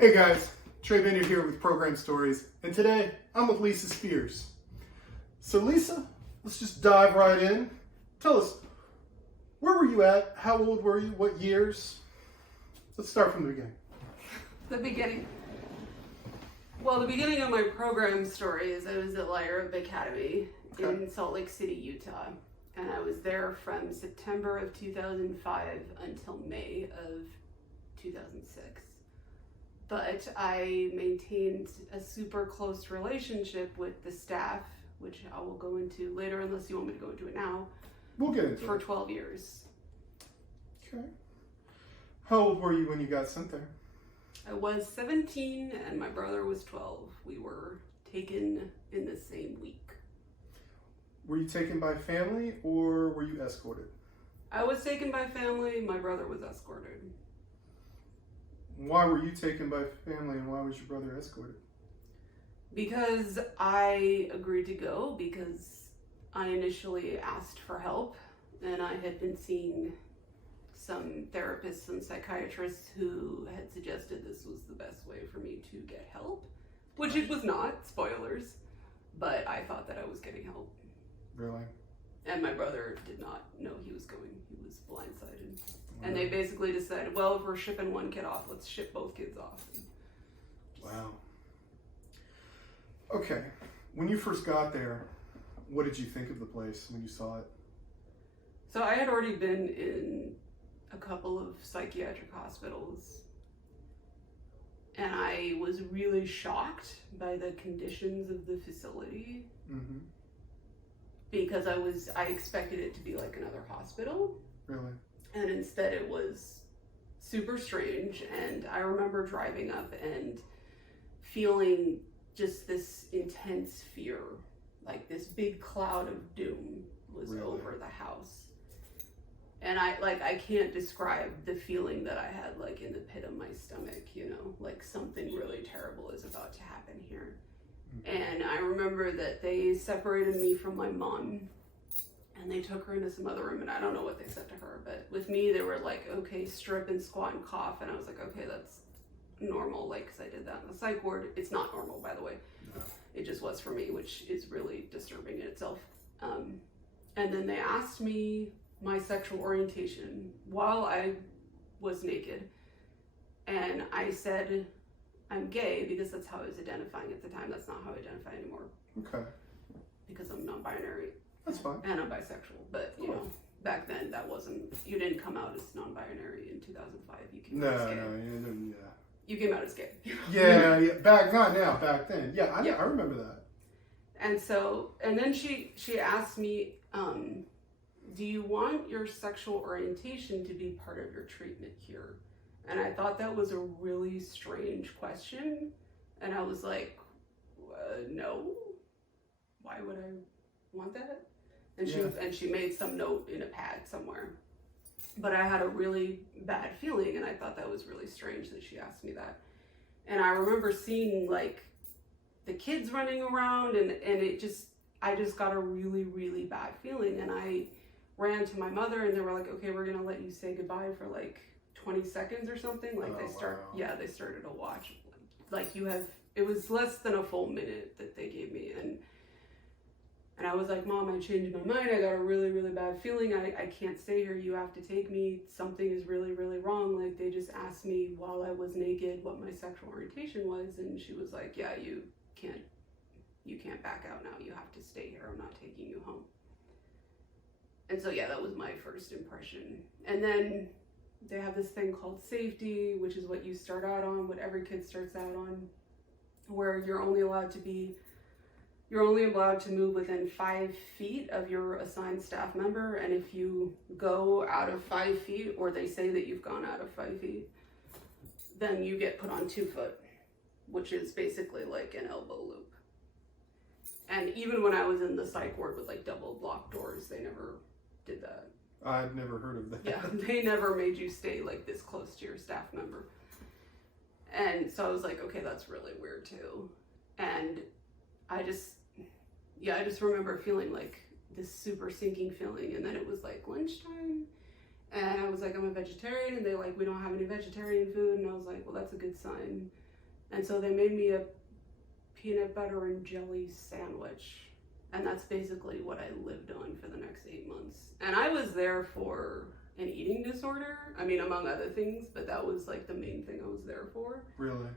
Hey guys, Trey Bender here with Program Stories, and today I'm with Lisa Spears. So Lisa, let's just dive right in. Tell us, where were you at? How old were you? What years? Let's start from the beginning. The beginning. Well, the beginning of my program story is I was at Europa Academy in Salt Lake City, Utah. And I was there from September of 2005 until May of 2006. But I maintained a super close relationship with the staff, which I will go into later unless you want me to go into it now. We'll get into for it. 12 years. Okay. How old were you when you got sent there? I was 17 and my brother was 12. We were taken in the same week. Were you taken by family or were you escorted? I was taken by family. My brother was escorted. Why were you taken by family and why was your brother escorted? Because I agreed to go because I initially asked for help and I had been seeing some therapists and psychiatrists who had suggested this was the best way for me to get help, which it was not, spoilers, but I thought that I was getting help. Really? And my brother did not know he was going. He was blindsided. And they basically decided, well, if we're shipping one kid off, let's ship both kids off. Wow. Okay. When you first got there, what did you think of the place when you saw it? So I had already been in a couple of psychiatric hospitals. And I was really shocked by the conditions of the facility. Mm-hmm. Because I expected it to be like another hospital. Really? And instead it was super strange. And I remember driving up and feeling just this intense fear. Like this big cloud of doom was over the house. And I can't describe the feeling that I had like in the pit of my stomach, you know, like something really terrible is about to happen here. And I remember that they separated me from my mom and they took her into some other room and I don't know what they said to her, but with me they were like, okay, strip and squat and cough. And I was like, okay, that's normal, like, because I did that in the psych ward. It's not normal, by the way. No. It just was for me, which is really disturbing in itself. And then they asked me my sexual orientation while I was naked. And I said, I'm gay because that's how I was identifying at the time. That's not how I identify anymore. Okay. Because I'm non-binary. That's fine. And I'm bisexual. But, you know, back then that wasn't, you didn't come out as non-binary in 2005. You came out as gay. No, you didn't, yeah. You came out as gay. Yeah, not now, back then. Yeah, I remember that. And so, and then she asked me, do you want your sexual orientation to be part of your treatment here? And I thought that was a really strange question. And I was like, no, why would I want that? And she made some note in a pad somewhere. But I had a really bad feeling and I thought that was really strange that she asked me that. And I remember seeing like the kids running around and I just got a really, really bad feeling. And I ran to my mother and they were like, okay, we're gonna let you say goodbye for like 20 seconds or something. Like they started a watch. Like it was less than a full minute that they gave me. And I was like, Mom, I changed my mind. I got a really, really bad feeling. I can't stay here. You have to take me. Something is really, really wrong. Like they just asked me while I was naked what my sexual orientation was. And she was like, yeah, you can't back out now. You have to stay here. I'm not taking you home. And so, yeah, that was my first impression. And then they have this thing called safety, which is what you start out on, what every kid starts out on, where you're only allowed to move within 5 feet of your assigned staff member. And if you go out of 5 feet, or they say that you've gone out of 5 feet, then you get put on 2 foot, which is basically like an elbow loop. And even when I was in the psych ward with like double block doors, they never did that. I've never heard of that. Yeah, they never made you stay like this close to your staff member. And so I was like, okay, that's really weird too. And I just remember feeling like this super sinking feeling. And then it was like lunchtime And I was like, I'm a vegetarian, and they're like, we don't have any vegetarian food. And I was like, well, that's a good sign. And so they made me a peanut butter and jelly sandwich. And that's basically what I lived on for the next 8 months. And I was there for an eating disorder. I mean, among other things, but that was like the main thing I was there for. Really?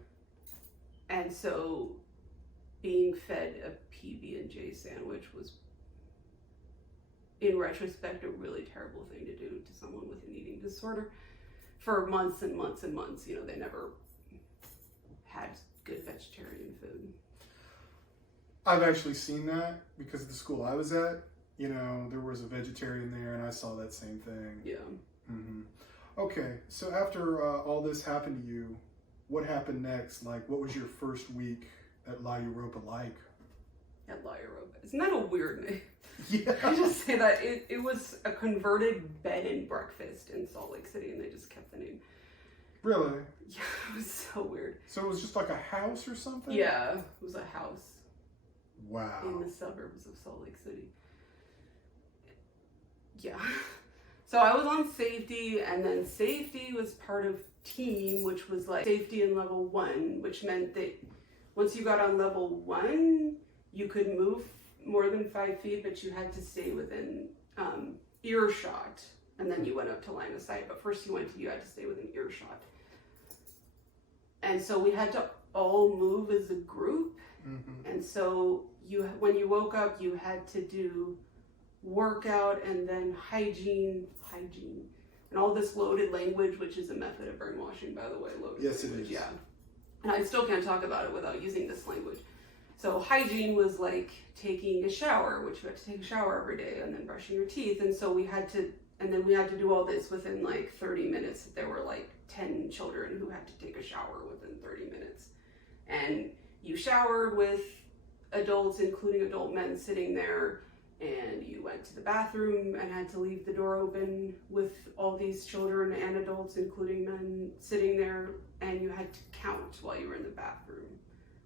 And so being fed a PB&J sandwich was, in retrospect, a really terrible thing to do to someone with an eating disorder. For months and months and months, you know, they never had good vegetarian food. I've actually seen that because of the school I was at. You know, there was a vegetarian there, and I saw that same thing. Yeah. Mm-hmm. Okay, so after all this happened to you, what happened next? Like, what was your first week at La Europa like? At La Europa. Isn't that a weird name? Yeah. I just say that it was a converted bed and breakfast in Salt Lake City, and they just kept the name. Really? Yeah, it was so weird. So it was just like a house or something? Yeah, it was a house. Wow. In the suburbs of Salt Lake City. Yeah. So I was on safety, and then safety was part of team, which was like safety in level 1, which meant that once you got on level 1, you could move more than 5 feet, but you had to stay within earshot, and then you went up to line of sight. But first you had to stay within earshot. And so we had to all move as a group. Mm-hmm. And so when you woke up, you had to do workout and then hygiene, and all this loaded language, which is a method of brainwashing, by the way. Loaded yes, language, it is. Yeah. And I still can't talk about it without using this language. So hygiene was like taking a shower, which you had to take a shower every day, and then brushing your teeth. And so we had to do all this within like 30 minutes. There were like 10 children who had to take a shower within 30 minutes. And you showered with adults, including adult men sitting there, and you went to the bathroom and had to leave the door open with all these children and adults, including men, sitting there, and you had to count while you were in the bathroom.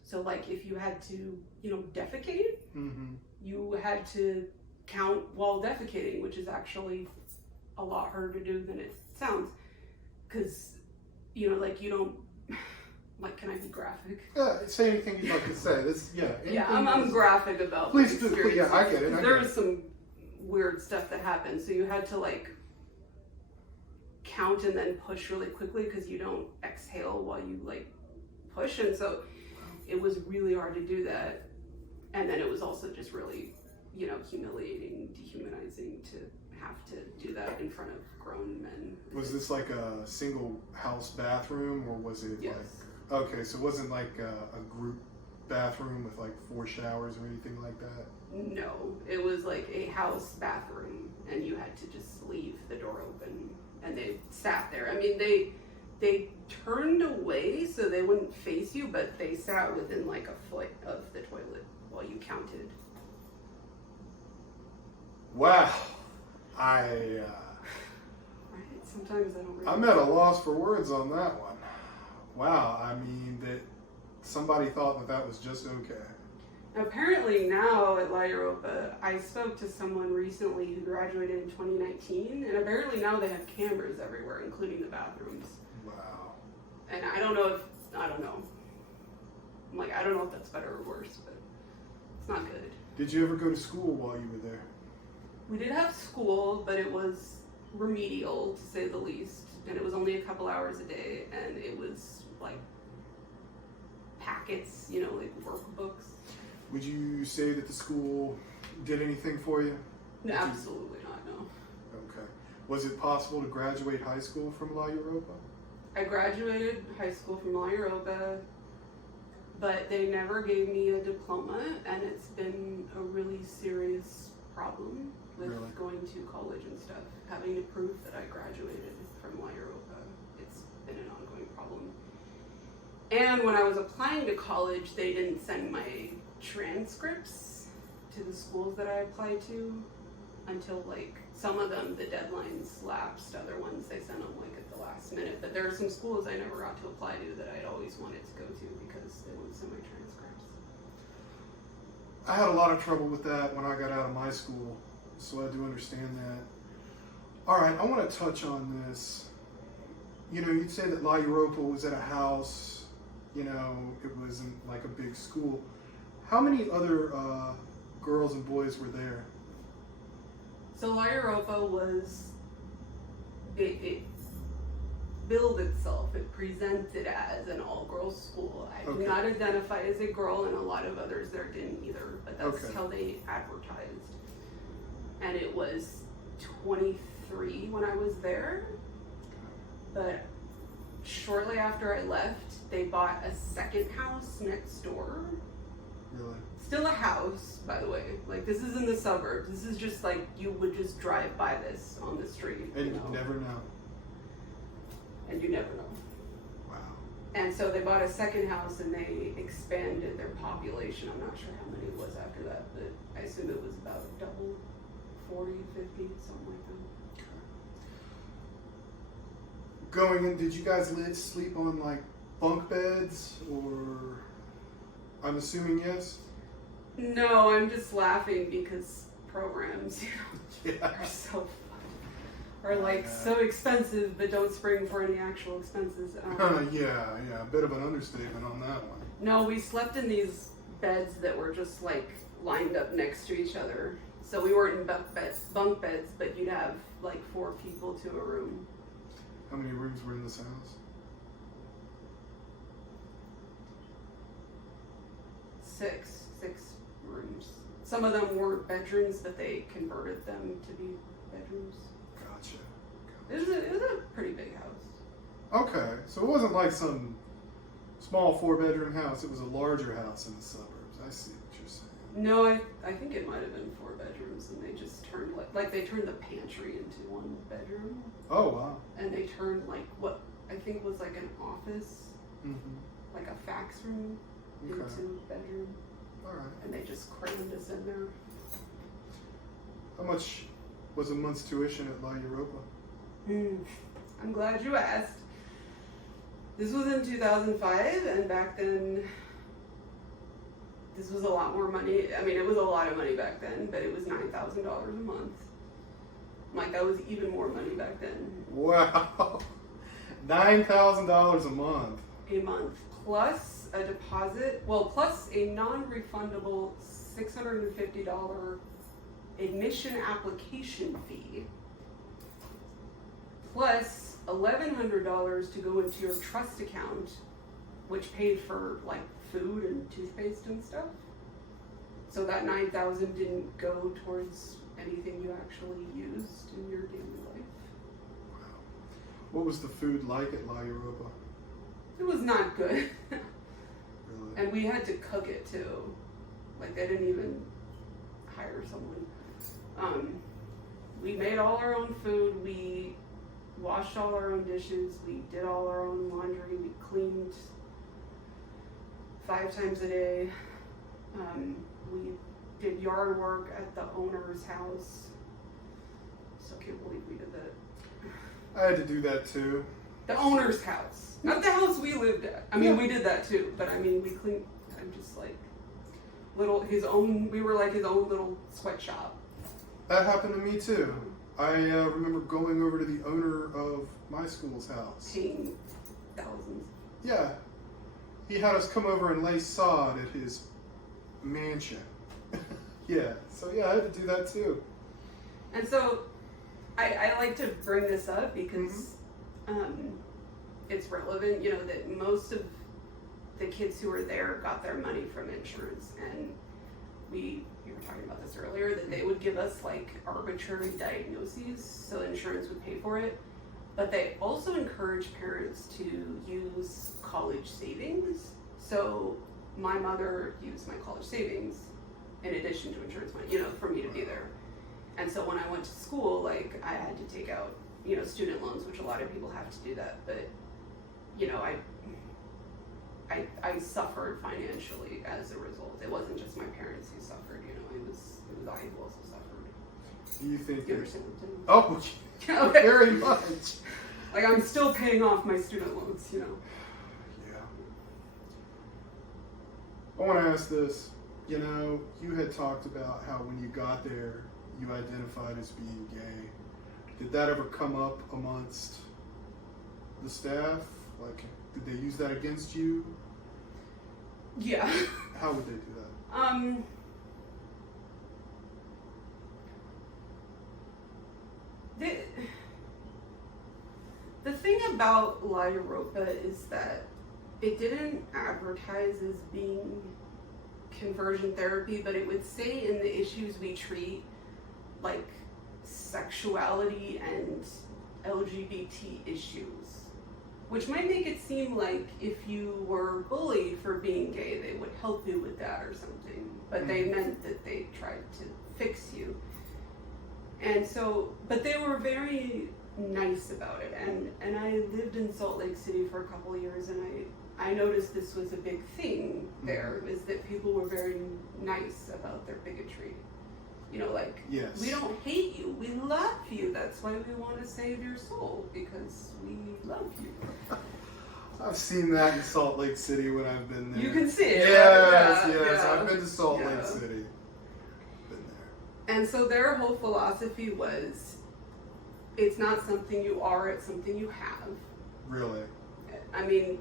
So like if you had to, defecate, mm-hmm. you had to count while defecating, which is actually a lot harder to do than it sounds. Because, you don't, like, can I be graphic? Yeah, say anything you'd like to say. I'm graphic about Please do. Yeah, I get it. There was some weird stuff that happened. So you had to, like, count and then push really quickly because you don't exhale while you, like, push. And so it was really hard to do that. And then it was also just really, humiliating, dehumanizing to have to do that in front of grown men. Was this like a single house bathroom, or was it yes. like... Okay, so it wasn't like a group bathroom with like 4 showers or anything like that? No, it was like a house bathroom, and you had to just leave the door open, and they sat there. I mean, they turned away so they wouldn't face you, but they sat within like a foot of the toilet while you counted. Wow. Right? Sometimes I don't really... I'm at a loss for words on that one. Wow, I mean, that somebody thought that was just okay. Apparently now at La Europa, I spoke to someone recently who graduated in 2019, and apparently now they have cameras everywhere, including the bathrooms. Wow. And I don't know. I'm like, I don't know if that's better or worse, but it's not good. Did you ever go to school while you were there? We did have school, but it was remedial, to say the least. And it was only a couple hours a day, and it was like packets, like workbooks. Would you say that the school did anything for you? No, absolutely not, no. Okay. Was it possible to graduate high school from La Europa? I graduated high school from La Europa, but they never gave me a diploma, and it's been a really serious problem with going to college and stuff, having to prove that I graduated from La Europa. It's been an ongoing problem. And when I was applying to college, they didn't send my transcripts to the schools that I applied to until, like, some of them, the deadlines lapsed. Other ones, they sent them, like, at the last minute. But there are some schools I never got to apply to that I'd always wanted to go to because they wouldn't send my transcripts. I had a lot of trouble with that when I got out of my school, so I do understand that. All right, I want to touch on this. You'd say that La Europa was at a house, you know, it wasn't like a big school. How many other girls and boys were there? So La Europa was, it billed itself, it presented as an all-girls school. I do not identify as a girl, and a lot of others there didn't either, but that's how they advertised. And it was 23 when I was there, but shortly after I left, they bought a second house next door. Really? Still a house, by the way. Like, this is in the suburbs. This is just like, you would just drive by this on the street. And you never know. And you never know. Wow. And so they bought a second house and they expanded their population. I'm not sure how many it was after that, but I assume it was about double, 40, 50, something like that. Going in, did you guys sleep on like bunk beds, or I'm assuming yes? No, I'm just laughing because programs, you know, are so fun. Are like so expensive, but don't spring for any actual expenses. Yeah, a bit of an understatement on that one. No, we slept in these beds that were just like lined up next to each other. So we weren't in bunk beds, but you'd have like 4 people to a room. How many rooms were in this house? 6 rooms. Some of them weren't bedrooms, but they converted them to be bedrooms. Gotcha. It was a pretty big house. Okay, so it wasn't like some small 4-bedroom house. It was a larger house in the suburbs. I see what you're saying. No, I think it might have been 4 bedrooms, and they just turned like they turned the pantry into 1 bedroom. Oh wow. And they turned like what I think was like an office, like a fax room, into a bedroom. All right. And they just crammed us in there. How much was a month's tuition at La Europa? I'm glad you asked. This was in 2005, and back then, this was a lot more money. I mean, it was a lot of money back then, but it was $9,000 a month. Like, that was even more money back then. Wow. $9,000 a month. A month, plus a deposit, plus a non-refundable $650 admission application fee, plus $1,100 to go into your trust account, which paid for like food and toothpaste and stuff. So that $9,000 didn't go towards anything you actually used in your daily life. Wow. What was the food like at La Europa? It was not good. Really? And we had to cook it too. Like, they didn't even hire someone. We made all our own food. We washed all our own dishes. We did all our own laundry. We cleaned 5 times a day. We did yard work at the owner's house. Still can't believe we did that. I had to do that too. The owner's house. Not the house we lived at. I mean, we did that too, but I mean, we cleaned, I'm just like, we were like his own little sweatshop. That happened to me too. I remember going over to the owner of my school's house. Paying thousands. Yeah. He had us come over and lay sod at his mansion. Yeah. So yeah, I had to do that too. And so, I like to bring this up because it's relevant, you know, that most of the kids who were there got their money from insurance, and you were talking about this earlier, that they would give us like arbitrary diagnoses so insurance would pay for it, but they also encourage parents to use college savings. So my mother used my college savings in addition to insurance money, you know, for me to be there. And so when I went to school, like, I had to take out, you know, student loans, which a lot of people have to do that, but, you know, I suffered financially as a result. It wasn't just my parents who suffered, you know, it was I who also suffered. Do you think You understand what I'm saying? Oh, Okay. very much. Like, I'm still paying off my student loans, you know. Yeah. I want to ask this. You know, you had talked about how when you got there, you identified as being gay. Did that ever come up amongst the staff? Like, did they use that against you? Yeah. How would they do that? The thing about Europa is that it didn't advertise as being conversion therapy, but it would say in the issues we treat, like sexuality and LGBT issues, which might make it seem like if you were bullied for being gay, they would help you with that or something, but they meant that they tried to fix you. And so, but they were very nice about it, and I lived in Salt Lake City for a couple of years, and I noticed this was a big thing there, is that people were very nice about their bigotry. You know, like, yes. We don't hate you, we love you, that's why we want to save your soul, because we love you. I've seen that in Salt Lake City when I've been there. You can see it. Yes, right? yes, Yeah. I've been to Salt Lake City. Been there. And so their whole philosophy was, it's not something you are, it's something you have. Really? I mean,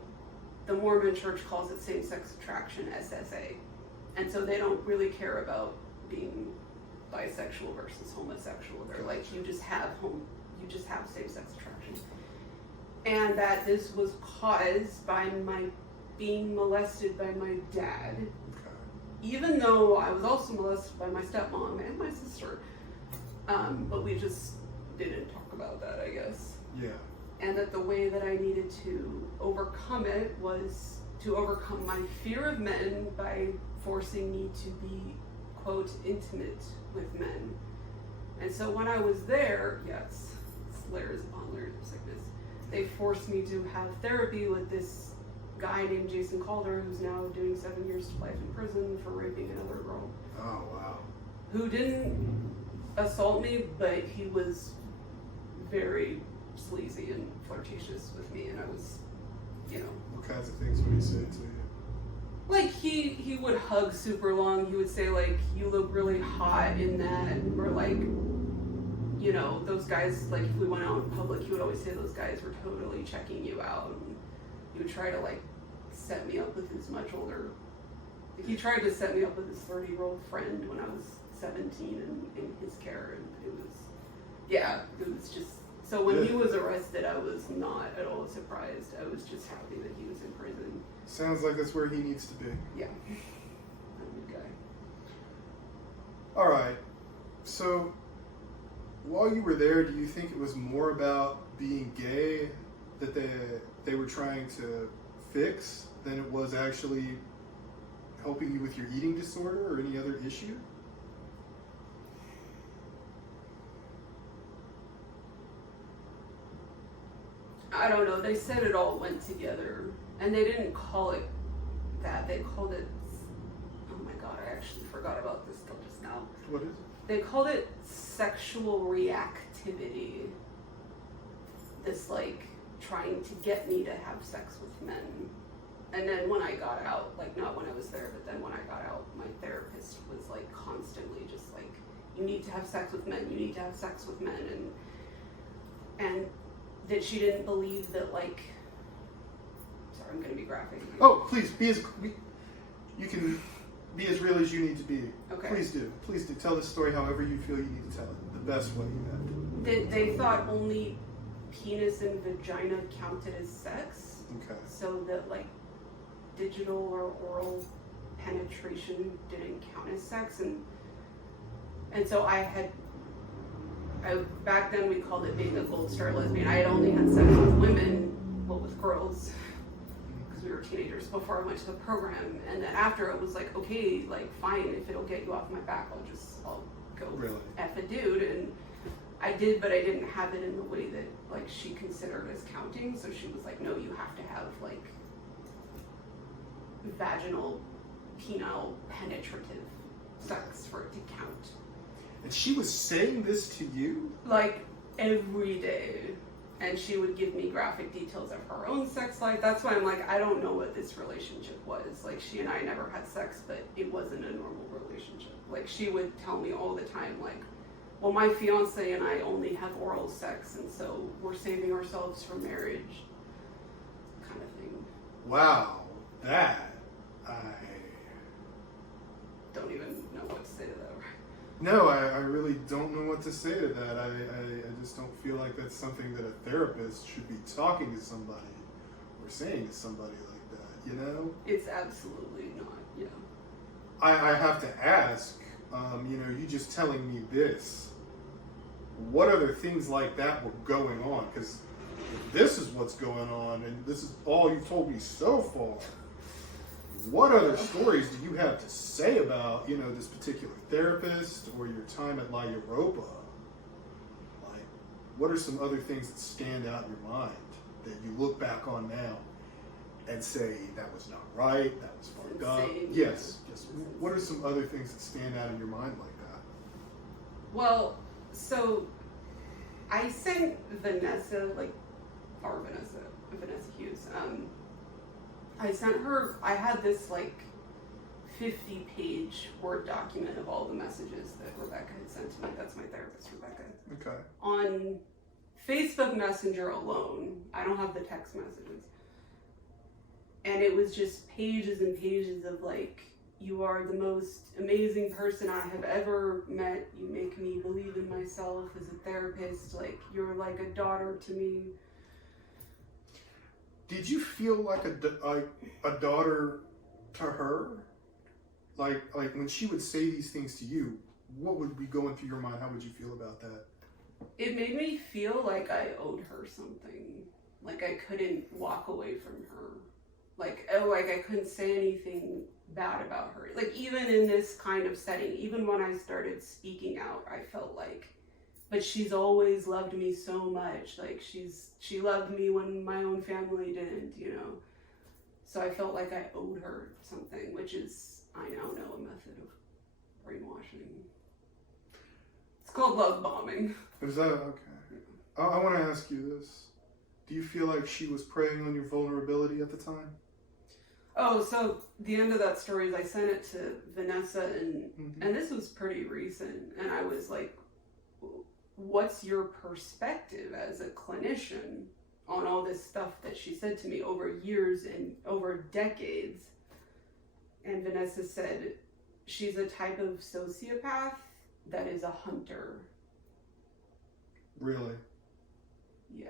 the Mormon church calls it same-sex attraction, SSA. And so they don't really care about being bisexual versus homosexual. They're like, you just have same-sex attraction. And that this was caused by my being molested by my dad. Okay. Even though I was also molested by my stepmom and my sister. But we just didn't talk about that, I guess. Yeah. And that the way that I needed to overcome it was to overcome my fear of men by forcing me to be, quote, intimate with men. And so when I was there, yes, it's layers upon layers of sickness, they forced me to have therapy with this guy named Jason Calder, who's now doing 7 years to life in prison for raping another girl. Oh, wow. Who didn't assault me, but he was very sleazy and flirtatious with me, and I was, you know. What kinds of things would he say to you? Like, he would hug super long. He would say, like, you look really hot in that, or like, you know, those guys, like, if we went out in public, he would always say those guys were totally checking you out, and he would try to, like, set me up with his much older, he tried to set me up with his 30-year-old friend when I was 17 and in his care, and it was, yeah, it was just, so when he was arrested, I was not at all surprised. I was just happy that he was in prison. Sounds like that's where he needs to be. Yeah. I'm a good guy. All right. So, while you were there, do you think it was more about being gay that they were trying to fix than it was actually helping you with your eating disorder or any other issue? I don't know. They said it all went together, and they didn't call it that. They called it, oh my god, I actually forgot about this till just now. What is it? They called it sexual reactivity. This, like, trying to get me to have sex with men. And then when I got out, like, not when I was there, but then when I got out, my therapist was, like, constantly just like, you need to have sex with men, you need to have sex with men, and that she didn't believe that, like, sorry, I'm gonna be graphic. Oh, please, you can be as real as you need to be. Okay. Please do. Tell the story however you feel you need to tell it. The best way you have. They thought only penis and vagina counted as sex. Okay. So that, like, digital or oral penetration didn't count as sex, and so back then we called it being a gold star lesbian. I had only had sex with women, well, with girls, because we were teenagers before I went to the program, and then after it was like, okay, like, fine, if it'll get you off my back, I'll go Really? F a dude, and I did, but I didn't have it in the way that, like, she considered as counting, so she was like, no, you have to have, like, vaginal, penile, penetrative sex for it to count. And she was saying this to you? Like, every day. And she would give me graphic details of her own sex life. That's why I'm like, I don't know what this relationship was. Like, she and I never had sex, but it wasn't a normal relationship. Like, she would tell me all the time, like, well, my fiance and I only have oral sex, and so we're saving ourselves for marriage, kind of thing. Wow, that I to say to that, right? No, I really don't know what to say to that. I just don't feel like that's something that a therapist should be talking to somebody or saying to somebody like that, you know? It's absolutely not, yeah. I have to ask, you know, you just telling me this, what other things like that were going on? Because if this is what's going on, and this is all you've told me so far, what other stories do you have to say about, you know, this particular therapist or your time at Europa? Like, what are some other things that stand out in your mind that you look back on now and say, that was not right, that was fucked up? Yes. What are some other things that stand out in your mind like that? Well, so I sent Vanessa Hughes, I sent her, I had this like 50-page Word document of all the messages that Rebecca had sent to me. That's my therapist, Rebecca. Okay. On Facebook Messenger alone, I don't have the text messages. And it was just pages and pages of like, you are the most amazing person I have ever met. You make me believe in myself as a therapist. Like, you're like a daughter to me. Did you feel like a daughter to her? Like when she would say these things to you, what would be going through your mind? How would you feel about that? It made me feel like I owed her something. Like I couldn't walk away from her. Like I couldn't say anything bad about her. Like even in this kind of setting, even when I started speaking out, I felt like, but she's always loved me so much. Like she loved me when my own family didn't, you know. So I felt like I owed her something, which is, I now know, a method of brainwashing. It's called love bombing. Is that okay? I want to ask you this. Do you feel like she was preying on your vulnerability at the time? Oh, so the end of that story is I sent it to Vanessa, and this was pretty recent, and I was like, what's your perspective as a clinician on all this stuff that she said to me over years and over decades? And Vanessa said, she's a type of sociopath that is a hunter. Really? Yeah.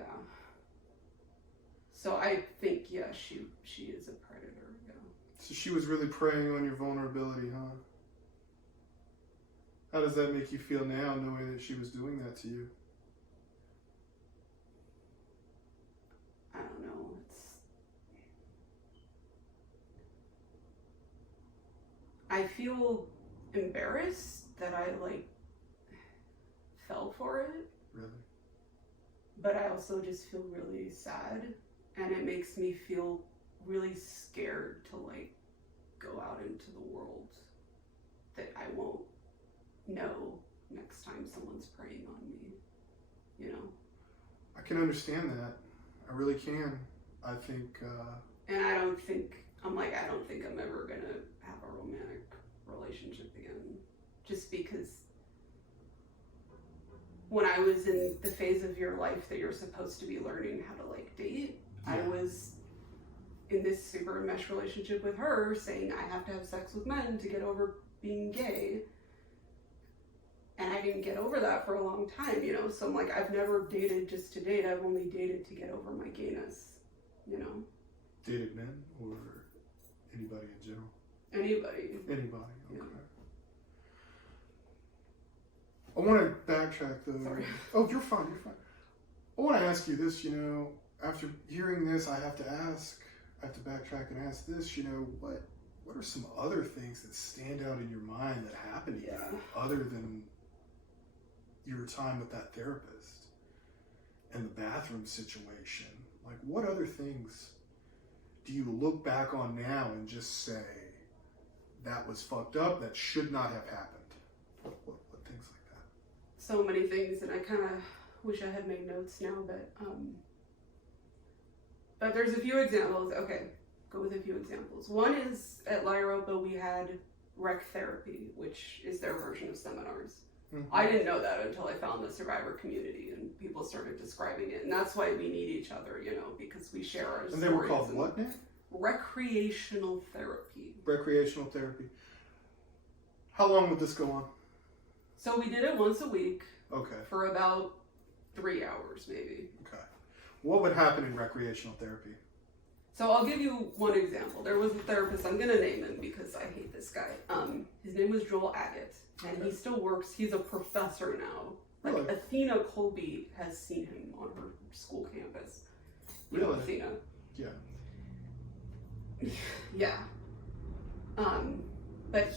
So I think, yeah, she is a predator, yeah. So she was really preying on your vulnerability, huh? How does that make you feel now, knowing that she was doing that to you? I don't know. I feel embarrassed that I fell for it. Really? But I also just feel really sad, and it makes me feel really scared to go out into the world, that I won't know next time someone's preying on me, you know? I can understand that. I really can. I think, and I don't think I'm ever gonna have a romantic relationship again, just because when I was in the phase of your life that you're supposed to be learning how to date, yeah. I was in this super enmeshed relationship with her saying I have to have sex with men to get over being gay. And I didn't get over that for a long time, you know? So I'm like, I've never dated just to date. I've only dated to get over my gayness, you know? Dated men or anybody in general? Anybody. Anybody, okay. Yeah. I want to backtrack though. Sorry. Oh, you're fine. I want to ask you this, you know, after hearing this, I have to backtrack and ask this, you know, what are some other things that stand out in your mind that happened to you other than your time with that therapist and the bathroom situation? Like, what other things do you look back on now and just say, that was fucked up, that should not have happened? What things like that? So many things, and I kind of wish I had made notes now, but there's a few examples. Okay, go with a few examples. One is at Europa we had reck therapy, which is their version of seminars. Mm-hmm. I didn't know that until I found the survivor community and people started describing it, and that's why we need each other, you know, because we share our stories. And they were called what now? Recreational therapy. Recreational therapy. How long would this go on? So we did it once a week Okay. for about 3 hours, maybe. Okay. What would happen in recreational therapy? So I'll give you one example. There was a therapist, I'm going to name him because I hate this guy. His name was Joel Agate, and he still works. He's a professor now. Like, Really? Athena Colby has seen him on her school campus. You know Really? Athena? Yeah. Yeah. But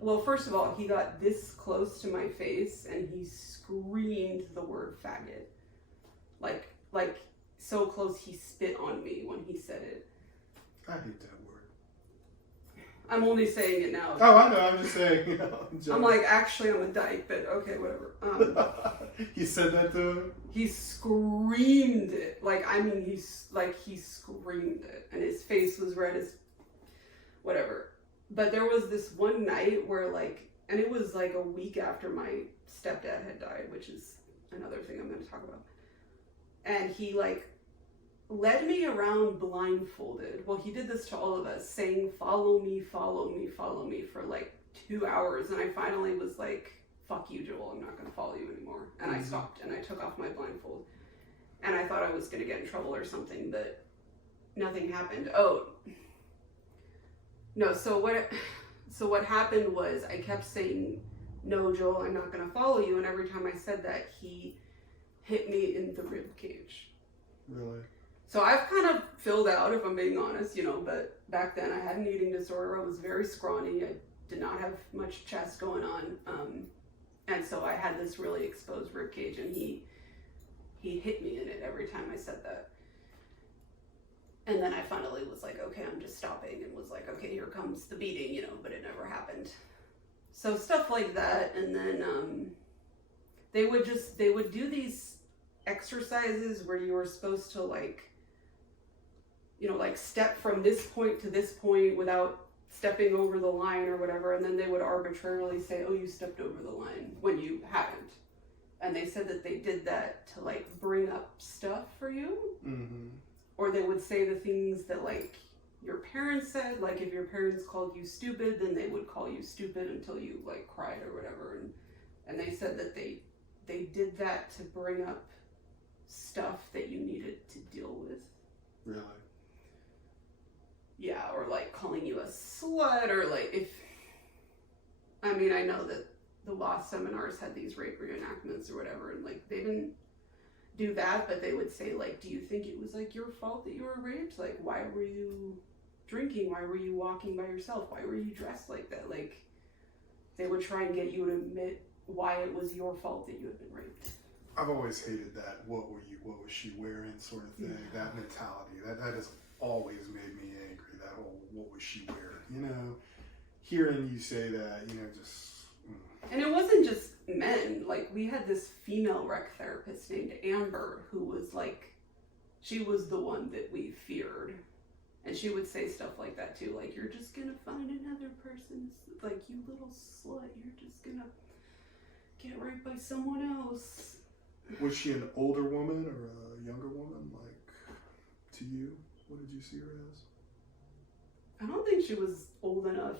well, first of all, he got this close to my face and he screamed the word faggot. Like so close he spit on me when he said it. I hate that word. I'm only saying it now. Oh, I know. I'm just saying. You know, I'm like, actually, I'm a dyke, but okay, whatever. He said that to him? He screamed it. He screamed it. And his face was red as whatever. But there was this one night where, and it was like a week after my stepdad had died, which is another thing I'm going to talk about. And he, led me around blindfolded. Well, he did this to all of us, saying, follow me, follow me, follow me for 2 hours. And I finally was like, fuck you, Joel, I'm not going to follow you anymore. And I stopped and I took off my blindfold. And I thought I was going to get in trouble or something, but nothing happened. Oh, no, so what happened was I kept saying, no, Joel, I'm not going to follow you. And every time I said that, he hit me in the rib cage. Really? So I've kind of filled out, if I'm being honest, but back then I had an eating disorder. I was very scrawny. I did not have much chest going on. And so I had this really exposed rib cage, and he hit me in it every time I said that. And then I finally was like, okay, I'm just stopping, and was like, okay, here comes the beating, but it never happened. So stuff like that. And then they would do these exercises where you were supposed to step from this point to this point without stepping over the line or whatever, and then they would arbitrarily say, oh, you stepped over the line when you hadn't. And they said that they did that to bring up stuff for you. Mm-hmm. Or they would say the things that your parents said, if your parents called you stupid, then they would call you stupid until you cried or whatever. And they said that they did that to bring up stuff that you needed to deal with. Really? Yeah, or calling you a slut, or I know that the law seminars had these rape reenactments or whatever, and they didn't do that, but they would say do you think it was your fault that you were raped? Why were you drinking? Why were you walking by yourself? Why were you dressed like that? They would try and get you to admit why it was your fault that you had been raped. I've always hated that what was she wearing sort of thing, that mentality. That has always made me angry, that whole what was she wearing, hearing you say that, just... And it wasn't just men, we had this female rec therapist named Amber who was she was the one that we feared. And she would say stuff like that too, you're just gonna find another person, you little slut, you're just gonna get raped by someone else. Was she an older woman or a younger woman, to you? What did you see her as? I don't think she was old enough.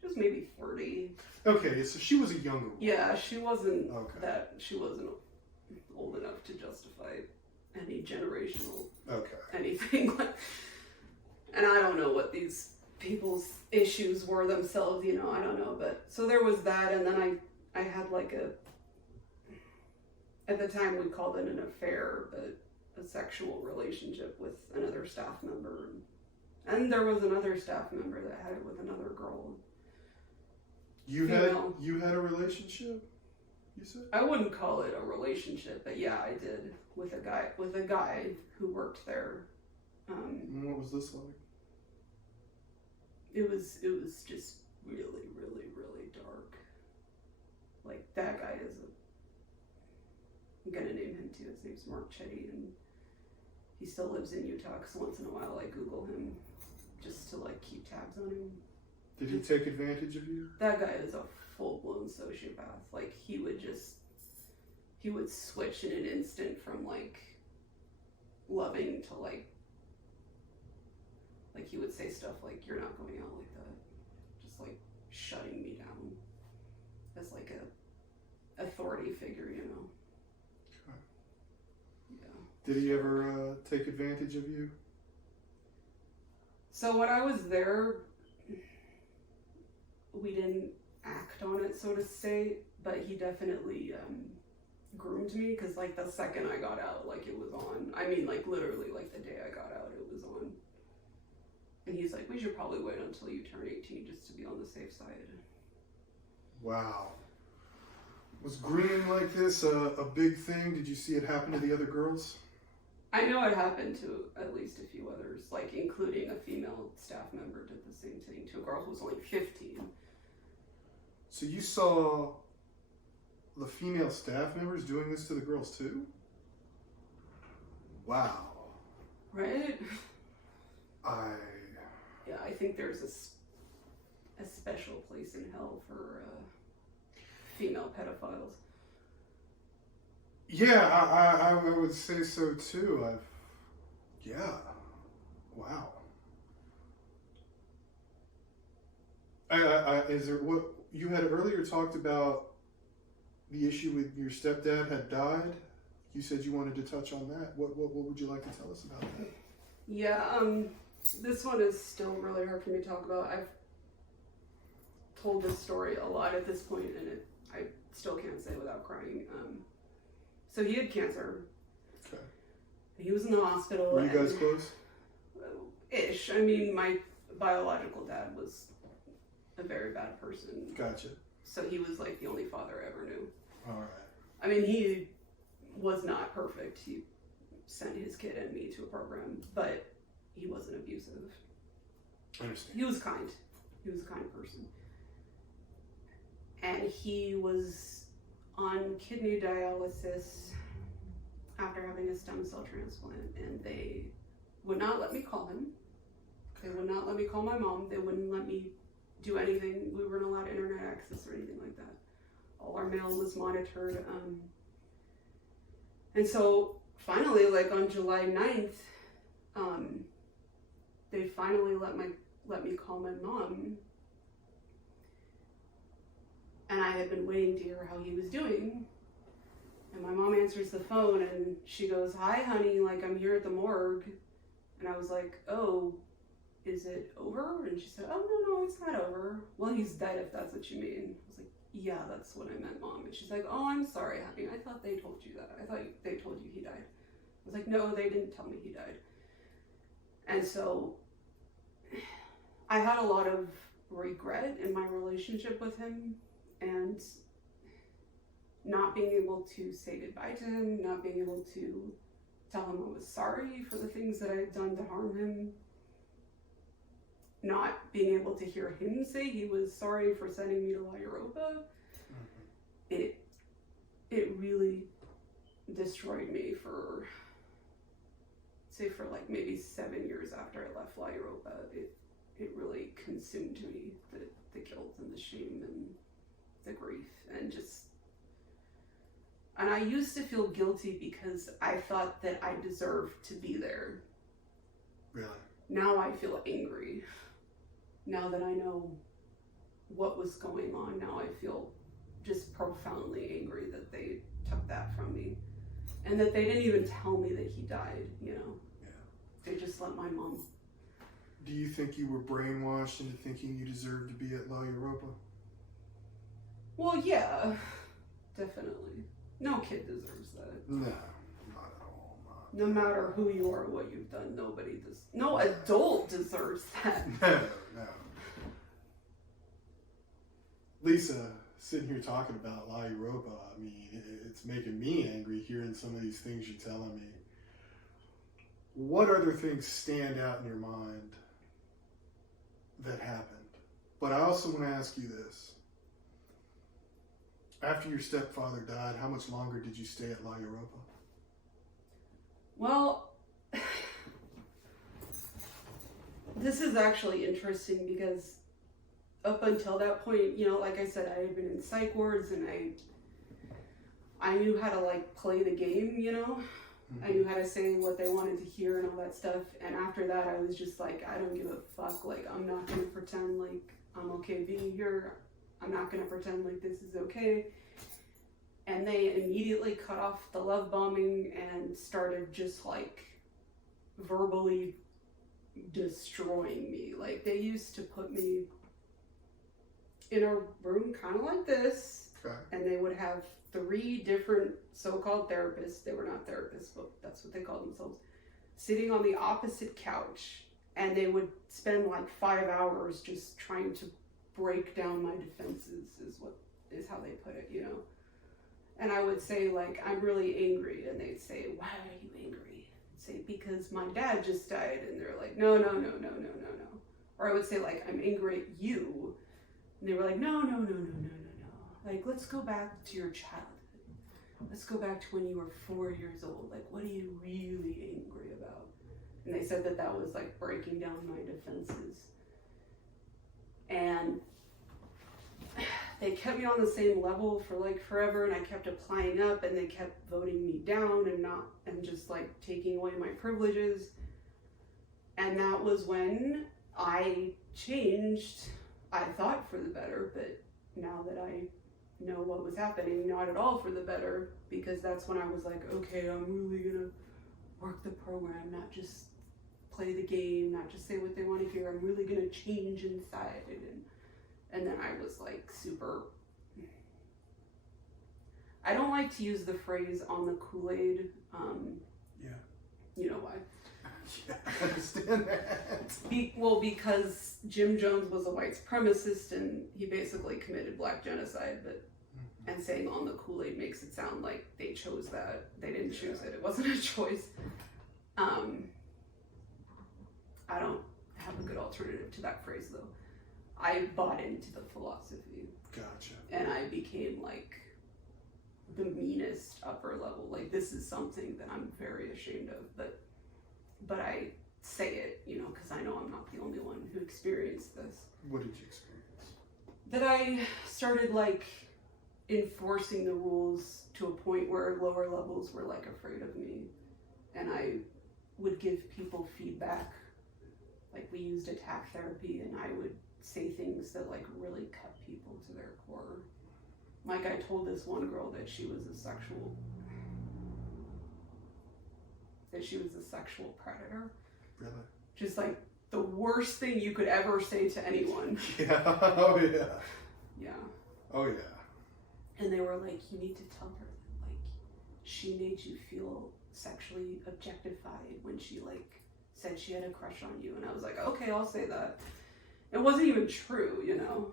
She was maybe 30. Okay, so she was a younger woman. Yeah, she wasn't she Okay. wasn't old enough to justify any generational Okay. anything. And I don't know what these people's issues were themselves, I don't know. But so there was that, and then I had at the time we called it an affair, but a sexual relationship with another staff member. And there was another staff member that had it with another girl. You had a relationship, you said? I wouldn't call it a relationship, but yeah, I did with a guy who worked there. And what was this like? It was just really, really, really dark. That guy I'm gonna name him too. His name's Mark Chetty, and he still lives in Utah, because once in a while I Google him just to keep tabs on him. Did he take advantage of you? That guy is a full-blown sociopath. He would switch in an instant from loving to he would say stuff you're not going out like that. Just shutting me down as like a authority figure, you know. Okay. Yeah. Did he ever take advantage of you? So when I was there, we didn't act on it, so to say, but he definitely groomed me, because like the second I got out, like it was on. I mean, like literally, like the day I got out, it was on. And he's like, we should probably wait until you turn 18 just to be on the safe side. Wow. Was grooming like this a big thing? Did you see it happen to the other girls? I know it happened to at least a few others, like including a female staff member did the same thing to a girl who was only 15. So you saw the female staff members doing this to the girls too? Wow. Right? I I think there's a special place in hell for female pedophiles. Yeah, I would say so too. Yeah. Wow. Is there what you had earlier talked about the issue with your stepdad had died? You said you wanted to touch on that. What would you like to tell us about that? Yeah, this one is still really hard for me to talk about. I've told this story a lot at this point, and I still can't say without crying. So he had cancer. Okay. He was in the hospital. Were you guys close? Ish. I mean, my biological dad was a very bad person. Gotcha. So he was like the only father I ever knew. All right. I mean, he was not perfect. He sent his kid and me to a program, but he wasn't abusive. I understand. He was kind. He was a kind person. And he was on kidney dialysis after having a stem cell transplant, and they would not let me call him. They would not let me call my mom. They wouldn't let me do anything. We weren't allowed internet access or anything like that. All our mail was monitored. And so finally, like on July 9th, they finally let me call my mom. And I had been waiting to hear how he was doing. And my mom answers the phone and she goes, "Hi, honey, like I'm here at the morgue." And I was like, "Oh, is it over?" And she said, "Oh, no, it's not over." "Well, he's dead if that's what you mean." I was like, "Yeah, that's what I meant, Mom." And she's like, "Oh, I'm sorry, honey. I thought they told you that. I thought they told you he died." I was like, "No, they didn't tell me he died." And so I had a lot of regret in my relationship with him, and not being able to say goodbye to him, not being able to tell him I was sorry for the things that I had done to harm him, not being able to hear him say he was sorry for sending me to La Europa. Mm-hmm. It really destroyed me for like maybe 7 years after I left La Europa. It really consumed me, the guilt and the shame and the grief, and I used to feel guilty because I thought that I deserved to be there. Really? Now I feel angry. Now that I know what was going on, now I feel just profoundly angry that they took that from me. And that they didn't even tell me that he died, you know? Yeah. They just let my mom. Do you think you were brainwashed into thinking you deserved to be at La Europa? Well, yeah, definitely. No kid deserves that. No, not at all. No matter who you are, what you've done, no adult deserves that. No. Lisa, sitting here talking about La Europa, I mean, it's making me angry hearing some of these things you're telling me. What other things stand out in your mind that happened? But I also want to ask you this. After your stepfather died, how much longer did you stay at La Europa? Well, this is actually interesting because up until that point, you know, like I said, I had been in psych wards and I knew how to like play the game, you know? Mm-hmm. I knew how to say what they wanted to hear and all that stuff. And after that, I was just like, I don't give a fuck. Like, I'm not going to pretend like I'm okay being here. I'm not going to pretend like this is okay. And they immediately cut off the love bombing and started just like verbally destroying me. Like they used to put me in a room kind of like this, Okay. and they would have 3 different so-called therapists. They were not therapists, but that's what they called themselves, sitting on the opposite couch, and they would spend like 5 hours just trying to break down my defenses, is how they put it, you know. And I would say, like, I'm really angry, and they'd say, why are you angry? I'd say, because my dad just died, and they're like, no. Or I would say, like, I'm angry at you, and they were like, no. Like, let's go back to your childhood. Let's go back to when you were 4 years old. Like, what are you really angry about? And they said that was, like, breaking down my defenses. And they kept me on the same level for like forever, and I kept applying up, and they kept voting me down and just like taking away my privileges. And that was when I changed, I thought for the better, but now that I know what was happening, not at all for the better, because that's when I was like, okay, I'm really gonna work the program, not just play the game, not just say what they want to hear. I'm really gonna change inside. And then I was like super, I don't like to use the phrase on the Kool-Aid. Yeah. You know why? Yeah, I understand that. Because Jim Jones was a white supremacist, and he basically committed black genocide, but and saying on the Kool-Aid makes it sound like they chose that. They didn't choose it. It wasn't a choice. I don't have a good alternative to that phrase, though. I bought into the philosophy. Gotcha. And I became like the meanest upper level. Like, this is something that I'm very ashamed of, but I say it, you know, because I know I'm not the only one who experienced this. What did you experience? That I started like enforcing the rules to a point where lower levels were like afraid of me, and I would give people feedback. Like, we used attack therapy, and I would say things that like really cut people to their core. Like, I told this one girl that she was a sexual predator. Really? Just like the worst thing you could ever say to anyone. Yeah. Oh yeah. Yeah. Oh yeah. And they were like, you need to tell her that like she made you feel sexually objectified when she like said she had a crush on you. And I was like, okay, I'll say that. It wasn't even true, you know?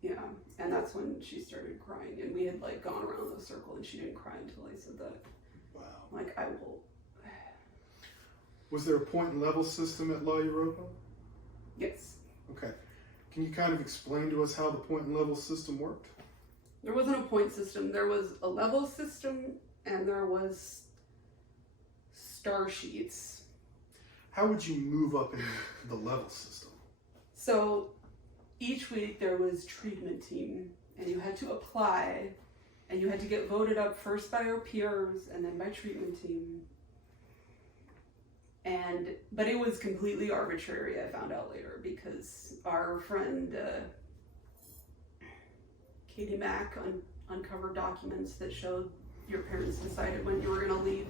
Yeah. And that's when she started crying, and we had like gone around the circle, and she didn't cry until I said that. Wow. Like, I will. Was there a point and level system at La Europa? Yes. Okay. Can you kind of explain to us how the point and level system worked? There wasn't a point system. There was a level system, and there was star sheets. How would you move up in the level system? So each week there was treatment team, and you had to apply, and you had to get voted up first by your peers and then by treatment team. But it was completely arbitrary, I found out later, because our friend Katie Mack uncovered documents that showed your parents decided when you were going to leave.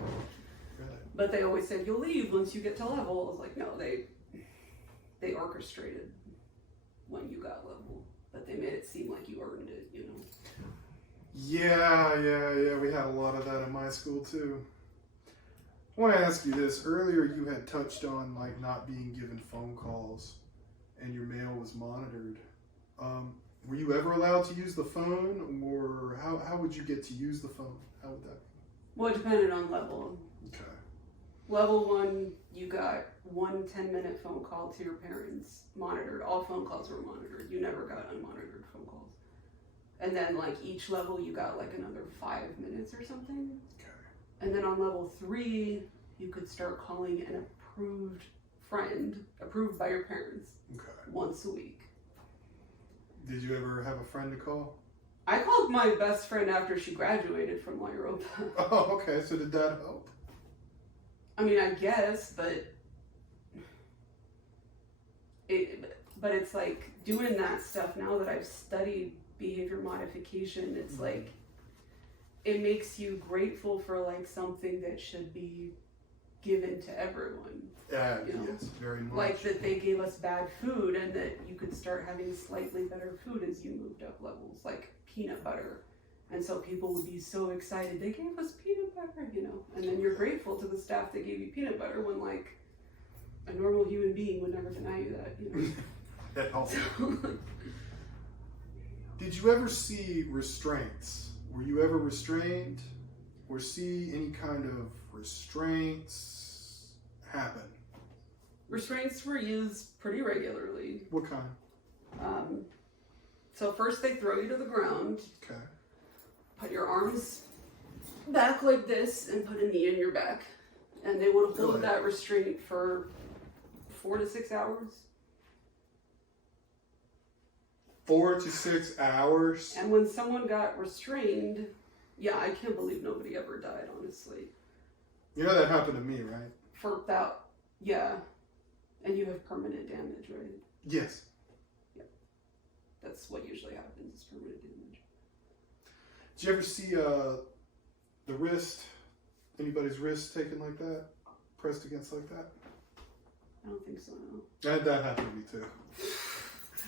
Really? But they always said, you'll leave once you get to level. I was like, no, they orchestrated when you got level, but they made it seem like you earned it, you know? Yeah. We had a lot of that in my school too. I want to ask you this. Earlier you had touched on like not being given phone calls and your mail was monitored. Were you ever allowed to use the phone, or how would you get to use the phone? How would that be? Well, it depended on level. Okay. Level 1, you got 1 10-minute phone call to your parents, monitored. All phone calls were monitored. You never got unmonitored phone calls. And then like each level you got like another 5 minutes or something. Okay. And then on level 3, you could start calling an approved friend, approved by your parents, Okay. once a week. Did you ever have a friend to call? I called my best friend after she graduated from La Europa. Oh, okay. So did that help? I mean, I guess, but But it's like doing that stuff now that I've studied behavior modification, it's like, it makes you grateful for like something that should be given to everyone. You know? Yes, very much. Like that they gave us bad food and that you could start having slightly better food as you moved up levels, like peanut butter. And so people would be so excited, they gave us peanut butter, you know. And then you're grateful to the staff that gave you peanut butter when like a normal human being would never deny you that, you know. That helps. Did you ever see restraints? Were you ever restrained or see any kind of restraints happen? Restraints were used pretty regularly. What kind? So first they throw you to the ground. Okay. Put your arms back like this and put a knee in your back. And they would hold that restraint for 4 to 6 hours. 4 to 6 hours? And when someone got restrained, yeah, I can't believe nobody ever died, honestly. You know that happened to me, right? For about, yeah. And you have permanent damage, right? Yes. Yeah. That's what usually happens, is permanent damage. Did you ever see the wrist, anybody's wrist taken like that? Pressed against like that? I don't think so, no. That happened to me too.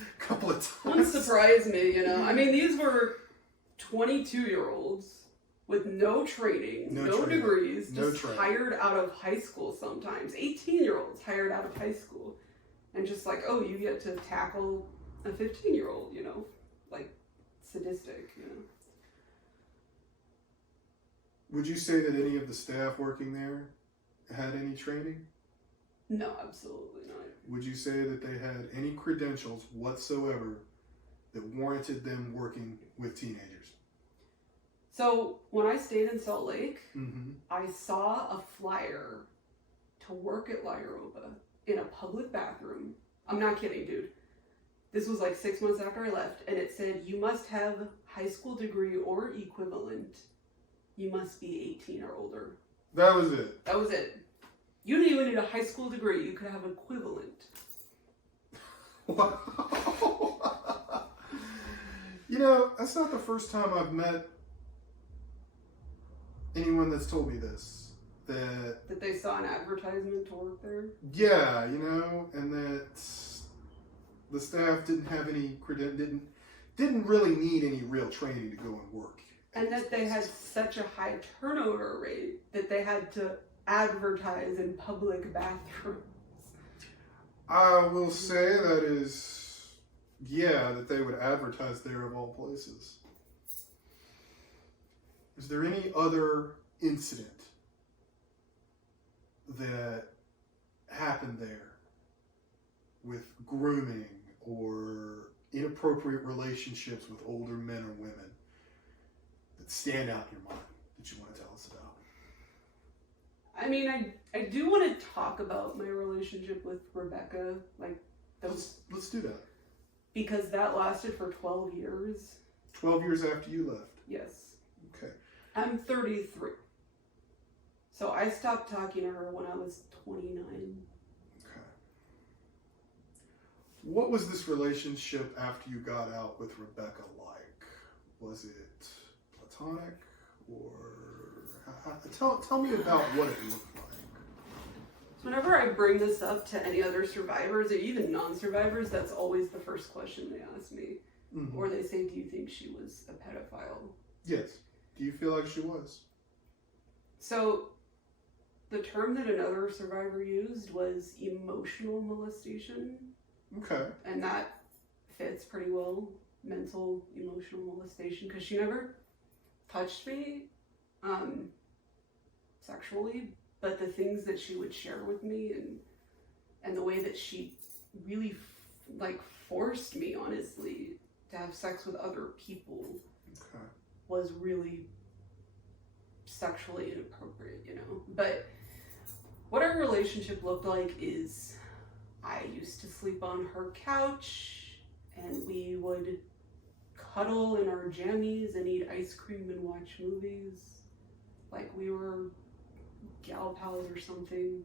A couple of times. Wouldn't surprise me, you know. I mean, these were 22-year-olds with no training, no degrees, just hired out of high school sometimes. 18-year-olds hired out of high school. And just like, oh, you get to tackle a 15-year-old, you know. Like, sadistic, you know. Would you say that any of the staff working there had any training? No, absolutely not. Would you say that they had any credentials whatsoever that warranted them working with teenagers? So when I stayed in Salt Lake, I saw a flyer to work at Europa in a public bathroom. I'm not kidding, dude. This was like 6 months after I left, and it said, you must have high school degree or equivalent. You must be 18 or older. That was it. That was it. You didn't even need a high school degree. You could have equivalent. Wow. You know, that's not the first time I've met anyone that's told me this. That they saw an advertisement to work there? Yeah, you know, and that the staff didn't have any didn't really need any real training to go and work. And that they had such a high turnover rate that they had to advertise in public bathrooms. I will say that is, yeah, that they would advertise there of all places. Is there any other incident that happened there with grooming or inappropriate relationships with older men or women that stand out in your mind that you want to tell us about? I mean, I do want to talk about my relationship with Rebecca, like those. Let's do that. Because that lasted for 12 years. 12 years after you left? Yes. Okay. I'm 33. So I stopped talking to her when I was 29. Okay. What was this relationship after you got out with Rebecca like? Was it platonic or... Tell me about what it looked like. Whenever I bring this up to any other survivors or even non-survivors, that's always the first question they ask me. Mm-hmm. Or they say, do you think she was a pedophile? Yes. Do you feel like she was? So, the term that another survivor used was emotional molestation. Okay. And that fits pretty well, mental, emotional molestation, because she never touched me sexually, but the things that she would share with me and the way that she really forced me, honestly, to have sex with other people was really sexually inappropriate, you know. But what our relationship looked like is I used to sleep on her couch and we would cuddle in our jammies and eat ice cream and watch movies like we were gal pals or something.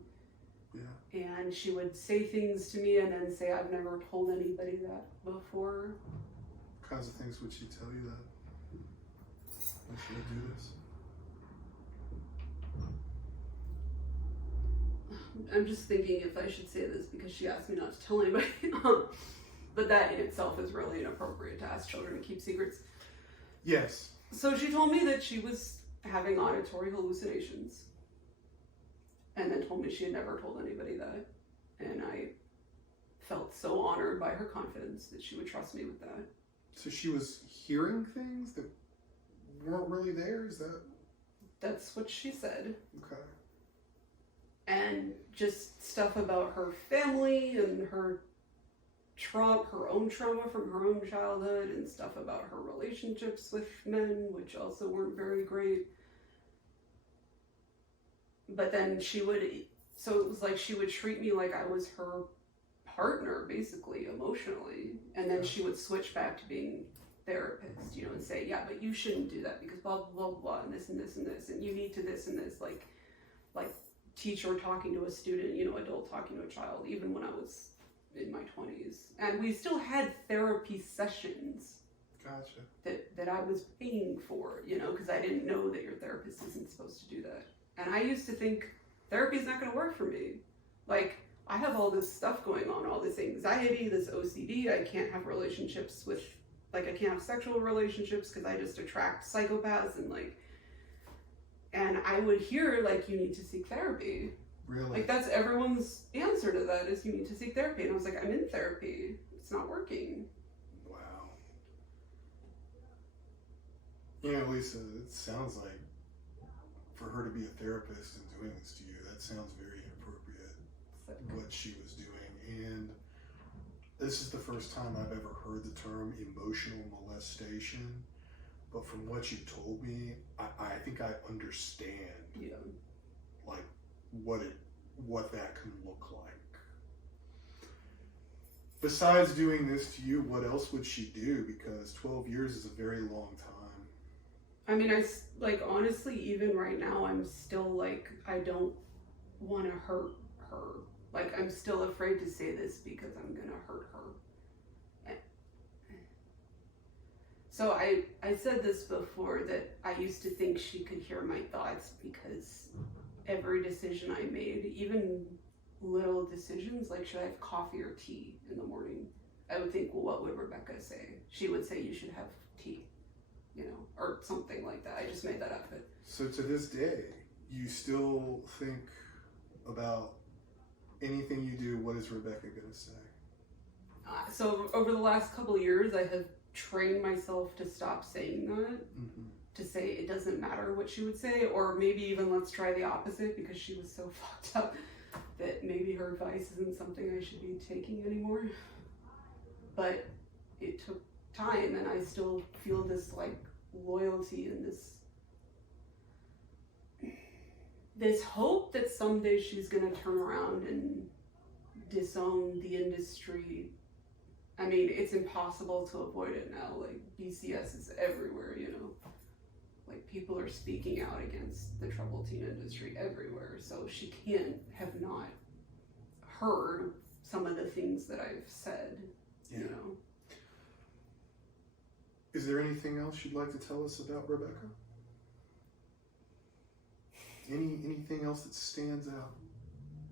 Yeah. And she would say things to me and then say, I've never told anybody that before. What kinds of things would she tell you that? I should do this. I'm just thinking if I should say this because she asked me not to tell anybody. But that in itself is really inappropriate to ask children to keep secrets. Yes. So she told me that she was having auditory hallucinations. And then told me she had never told anybody that. And I felt so honored by her confidence that she would trust me with that. So she was hearing things that weren't really there? Is that? That's what she said. Okay. And just stuff about her family and her own trauma from her own childhood, and stuff about her relationships with men, which also weren't very great. But then so it was like she would treat me like I was her partner, basically, emotionally. And then she would switch back to being therapist, and say, yeah, but you shouldn't do that because blah, blah, blah, blah, and this and this and this, and you need to this and this, like teacher talking to a student, adult talking to a child, even when I was in my 20s. And we still had therapy sessions. Gotcha. That I was paying for, because I didn't know that your therapist isn't supposed to do that. And I used to think therapy's not going to work for me. Like, I have all this stuff going on, all this anxiety, this OCD. I can't have relationships with, I can't have sexual relationships because I just attract psychopaths and I would hear, you need to seek therapy. Really? That's everyone's answer to that is you need to seek therapy. And I was like, I'm in therapy. It's not working. Wow. Lisa, it sounds like for her to be a therapist and doing this to you, that sounds very inappropriate, what she was doing. And this is the first time I've ever heard the term emotional molestation. But from what you told me, I think I understand, what that can look like. Besides doing this to you, what else would she do? Because 12 years is a very long time. I mean, honestly, even right now, I'm still, I don't want to hurt her. I'm still afraid to say this because I'm going to hurt her. So I said this before, that I used to think she could hear my thoughts because every decision I made, even little decisions, like should I have coffee or tea in the morning, I would think, well, what would Rebecca say? She would say you should have tea, or something like that. I just made that up. So to this day, you still think about anything you do, what is Rebecca going to say? So over the last couple of years, I have trained myself to stop saying that, to say it doesn't matter what she would say, or maybe even let's try the opposite, because she was so fucked up that maybe her advice isn't something I should be taking anymore. But it took time, and I still feel this loyalty and this hope that someday she's gonna turn around and disown the industry. I mean, it's impossible to avoid it now. BCS is everywhere, people are speaking out against the troubled teen industry everywhere. So she can't have not heard some of the things that I've said, Is there anything else you'd like to tell us about Rebecca? Anything else that stands out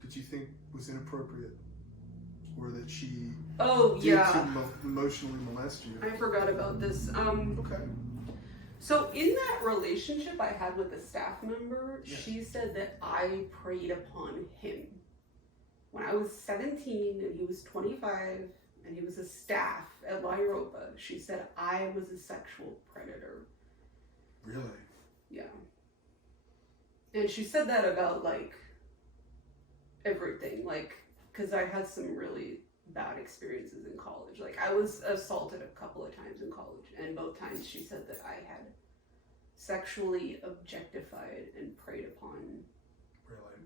that you think was inappropriate? Or that she did to emotionally molest you? I forgot about this. Okay. So in that relationship I had with a staff member, she said that I preyed upon him. When I was 17 and he was 25 and he was a staff at Europa, she said I was a sexual predator. Really? Yeah. And she said that about everything, because I had some really bad experiences in college. I was assaulted a couple of times in college, and both times she said that I had sexually objectified and preyed upon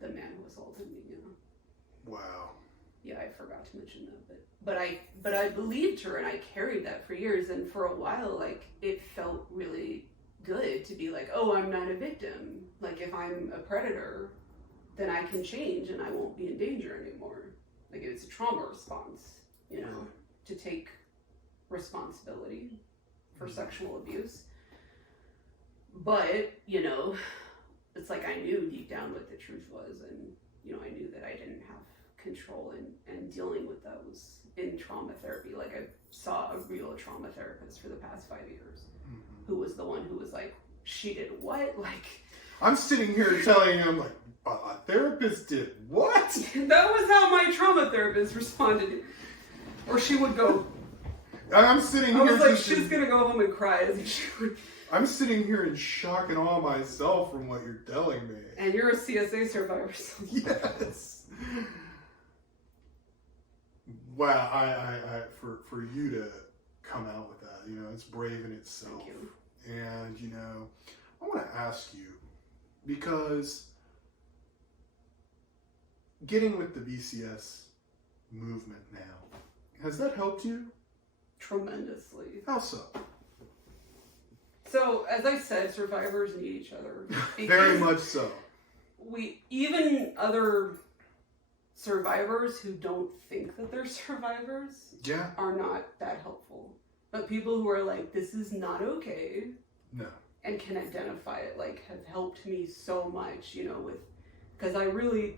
the man who assaulted me, Wow. Yeah, I forgot to mention that, but I believed her, and I carried that for years, and for a while, it felt really good to be oh, I'm not a victim. If I'm a predator, then I can change and I won't be in danger anymore. Like, it's a trauma response, you know, to take responsibility for sexual abuse. But, you know, it's like I knew deep down what the truth was, and, you know, I knew that I didn't have control and dealing with those in trauma therapy. Like, I saw a real trauma therapist for the past 5 years, who was the one who was like, she did what? Like, I'm sitting here telling you, I'm like, a therapist did what? That was how my trauma therapist responded. Or she would go, I'm sitting I here. was like, she's gonna go home and cry. As she would. I'm sitting here in shock and awe myself from what you're telling me. And you're a CSA survivor. So. Yes. Wow, I for you to come out with that, you know, it's brave in itself. Thank you. And, you know, I want to ask you, because getting with the BCS movement now, has that helped you? Tremendously. How so? So, as I said, survivors need each other. Very much so. Even other survivors who don't think that they're survivors are not that helpful. But people who are like, this is not okay. No. And can identify it, like, have helped me so much, you know, because I really,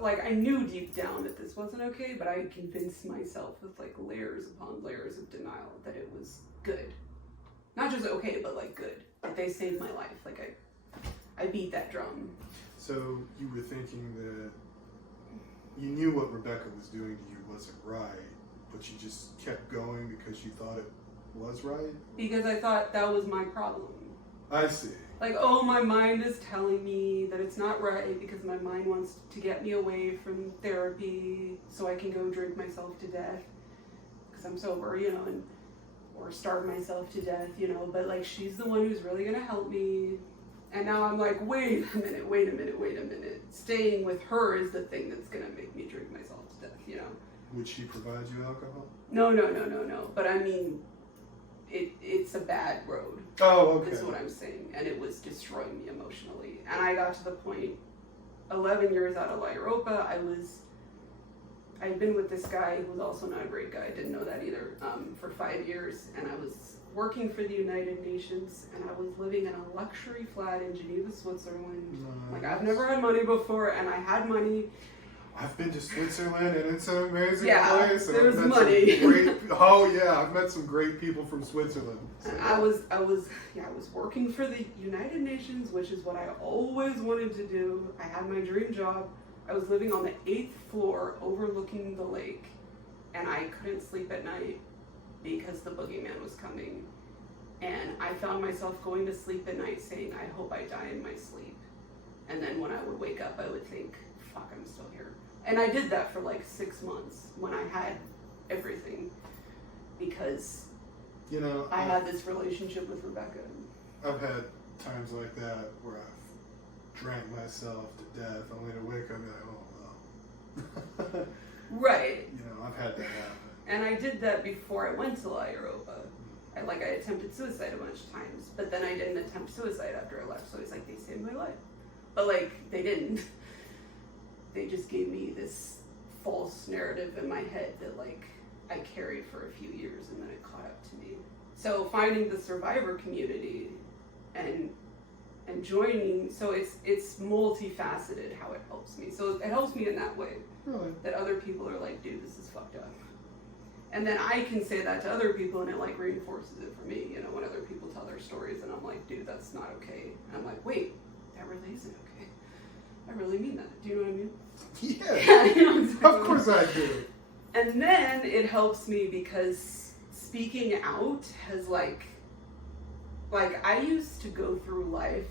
like, I knew deep down that this wasn't okay, but I convinced myself with, like, layers upon layers of denial that it was good. Not just okay, but, like, good. That they saved my life. Like, I beat that drum. So you were thinking that you knew what Rebecca was doing to you wasn't right, but you just kept going because you thought it was right? Because I thought that was my problem. I see. Like, oh, my mind is telling me that it's not right because my mind wants to get me away from therapy so I can go drink myself to death because I'm sober, you know, or starve myself to death, you know, but, like, she's the one who's really going to help me. And now I'm like, wait a minute. Staying with her is the thing that's going to make me drink myself to death, you know. Would she provide you alcohol? No. But I mean, it's a bad road. Oh, okay. That's what I'm saying. And it was destroying me emotionally. And I got to the point, 11 years out of Europa, I'd been with this guy who was also not a great guy, didn't know that either, for 5 years. And I was working for the United Nations, and I was living in a luxury flat in Geneva, Switzerland. Nice. Like, I've never had money before, and I had money. I've been to Switzerland, and it's an amazing place. And there's I've met money. I've met some great people from Switzerland. So. And I was working for the United Nations, which is what I always wanted to do. I had my dream job. I was living on the 8th floor overlooking the lake, and I couldn't sleep at night because the boogeyman was coming. And I found myself going to sleep at night saying, I hope I die in my sleep. And then when I would wake up, I would think, fuck, I'm still here. And I did that for like 6 months when I had everything, because you know, I had this relationship with Rebecca. I've had times like that where I've drank myself to death only to wake up and be like, oh no. Right. You know, I've had that happen. And I did that before I went to La Europa. I attempted suicide a bunch of times, but then I didn't attempt suicide after I left, so it's like, they saved my life. But, like, they didn't. They just gave me this false narrative in my head that, like, I carried for a few years, and then it caught up to me. So finding the survivor community and joining, so it's multifaceted how it helps me. So it helps me in that way. Really? That other people are like, dude, this is fucked up. And then I can say that to other people, and it, like, reinforces it for me, you know, when other people tell their stories, and I'm like, dude, that's not okay. And I'm like, wait, that really isn't okay. I really mean that. Do you know what I mean? Yeah. You know exactly. Of course I do. And then it helps me because speaking out has, like I used to go through life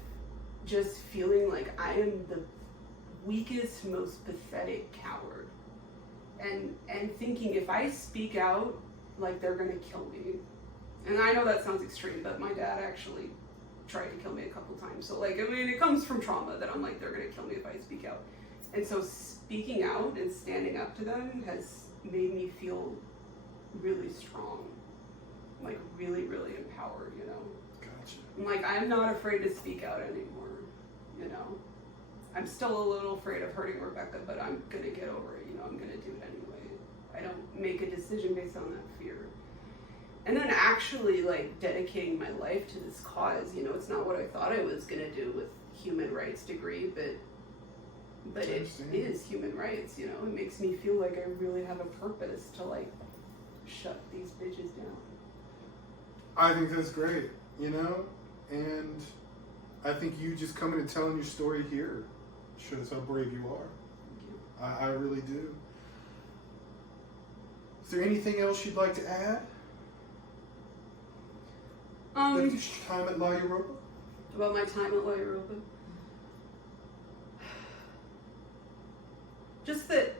just feeling like I am the weakest, most pathetic coward. And thinking, if I speak out, like, they're gonna kill me. And I know that sounds extreme, but my dad actually tried to kill me a couple times. So, like, I mean, it comes from trauma that I'm like, they're gonna kill me if I speak out. And so speaking out and standing up to them has made me feel really strong. Like, really, really empowered, you know? Gotcha. I'm like, I'm not afraid to speak out anymore, you know? I'm still a little afraid of hurting Rebecca, but I'm gonna get over it. I'm gonna do it anyway. I don't make a decision based on that fear. And then actually like dedicating my life to this cause, it's not what I thought I was gonna do with human rights degree, but it is human rights, it makes me feel like I really have a purpose to like shut these bitches down. I think that's great, and I think you just coming and telling your story here shows how brave you are. Thank you. I really do. Is there anything else you'd like to add? About your time at La Europa? About my time at La Europa? Just that,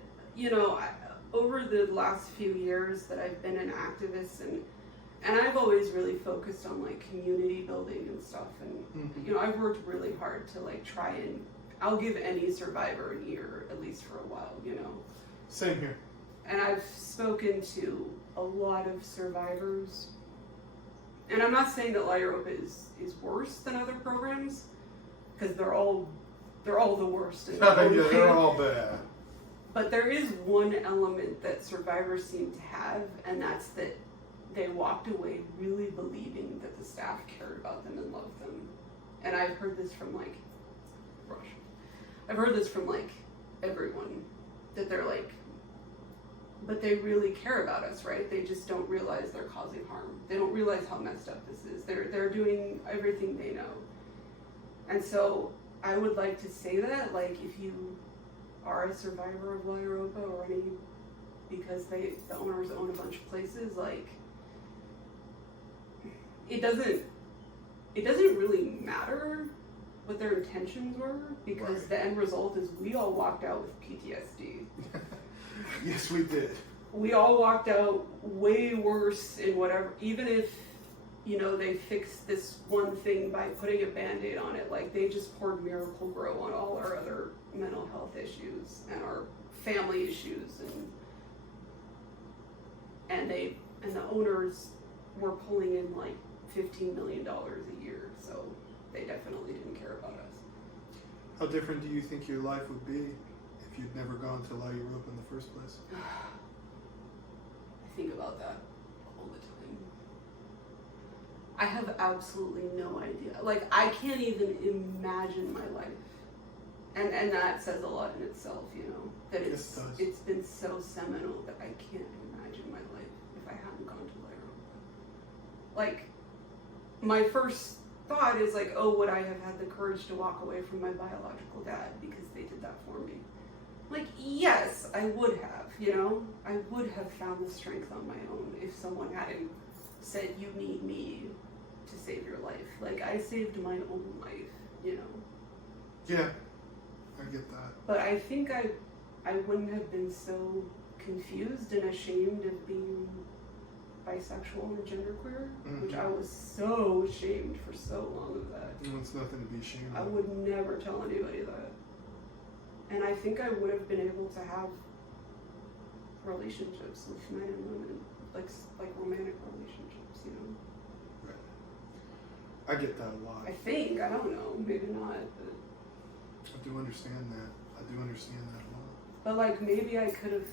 over the last few years that I've been an activist and I've always really focused on like community building and stuff, and I've worked really hard to like try and I'll give any survivor an ear at least for a while, Same here. And I've spoken to a lot of survivors, and I'm not saying that La Europa is worse than other programs, because they're all the worst. Yeah, they're all bad. But there is one element that survivors seem to have, and that's that they walked away really believing that the staff cared about them and loved them. And I've heard this from I've heard this from everyone, that they're like, but they really care about us, right? They just don't realize they're causing harm. They don't realize how messed up this is. They're doing everything they know. And so I would like to say that, if you are a survivor of La Europa or any, because the owners own a bunch of places, it doesn't really matter what their intentions were, because the end result is we all walked out with PTSD. Yes, we did. We all walked out way worse in whatever, even if, they fixed this one thing by putting a Band-Aid on it, they just poured Miracle Grow on all our other mental health issues and our family issues, and the owners were pulling in $15 million a year, so they definitely didn't care about us. How different do you think your life would be if you'd never gone to La Europa in the first place? I think about that all the time. I have absolutely no idea. I can't even imagine my life. And that says a lot in itself, that it's been so seminal that I can't imagine my life if I hadn't gone to La Europa. My first thought is would I have had the courage to walk away from my biological dad because they did that for me? Yes, I would have, I would have found the strength on my own if someone hadn't said, you need me to save your life. I saved my own life, Yeah, I get that. But I think I wouldn't have been so confused and ashamed of being bisexual or genderqueer, which I was so ashamed for so long of that. It's nothing to be ashamed of. I would never tell anybody that. And I think I would have been able to have relationships with men and women, like romantic relationships, Right. I get that a lot. I think, I don't know, maybe not, but... I do understand that. I do understand that a lot. But maybe I could have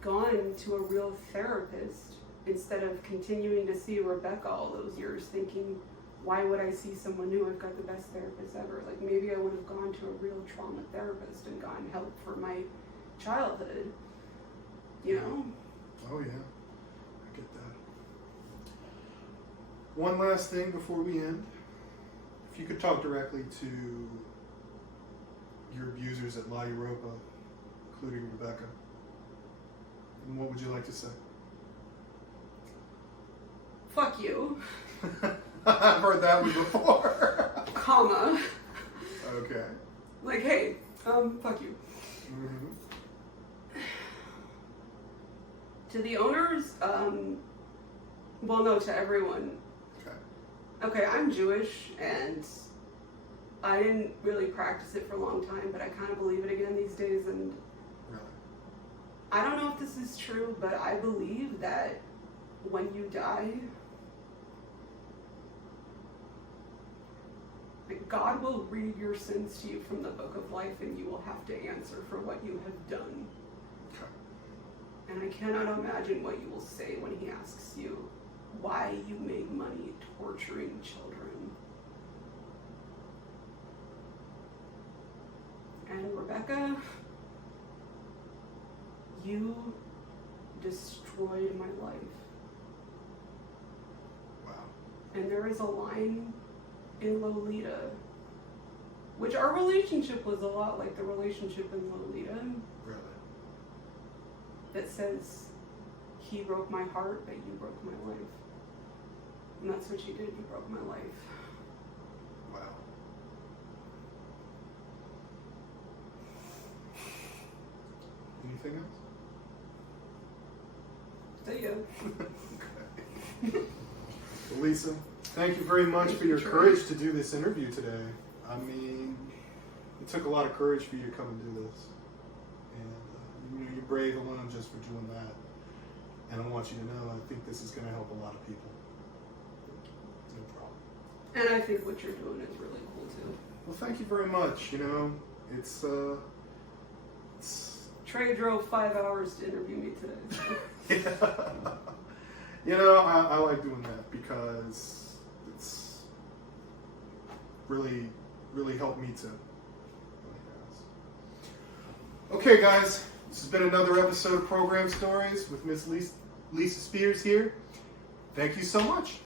gone to a real therapist instead of continuing to see Rebecca all those years thinking, why would I see someone new? I've got the best therapist ever. Maybe I would have gone to a real trauma therapist and gotten help for my childhood, Oh yeah, I get that. One last thing before we end. If you could talk directly to your abusers at La Europa, including Rebecca, and what would you like to say? Fuck you. I've heard that one before. Comma. Okay. Hey, fuck you. To the owners, to everyone. Okay, I'm Jewish, and I didn't really practice it for a long time, but I kind of believe it again these days, and Really? I don't know if this is true, but I believe that when you die, God will read your sins to you from the book of life, and you will have to answer for what you have done. Okay. And I cannot imagine what you will say when he asks you why you made money torturing children. And Rebecca, you destroyed my life. Wow. And there is a line in Lolita, which our relationship was a lot like the relationship in Lolita, Really? that says, he broke my heart, but you broke my life. And that's what you did, you broke my life. Wow. Anything else? See ya. Okay. Well, Lisa, thank you very much for your courage to do this interview today. I mean, it took a lot of courage for you to come and do this. And you're brave alone just for doing that. And I want you to know, I think this is going to help a lot of people. No problem. And I think what you're doing is really cool too. Well, thank you very much. You know, it's Trey drove 5 hours to interview me today. yeah. You know, I like doing that because it's really, really helped me to. Okay, guys, this has been another episode of Program Stories with Miss Lisa Spears here. Thank you so much.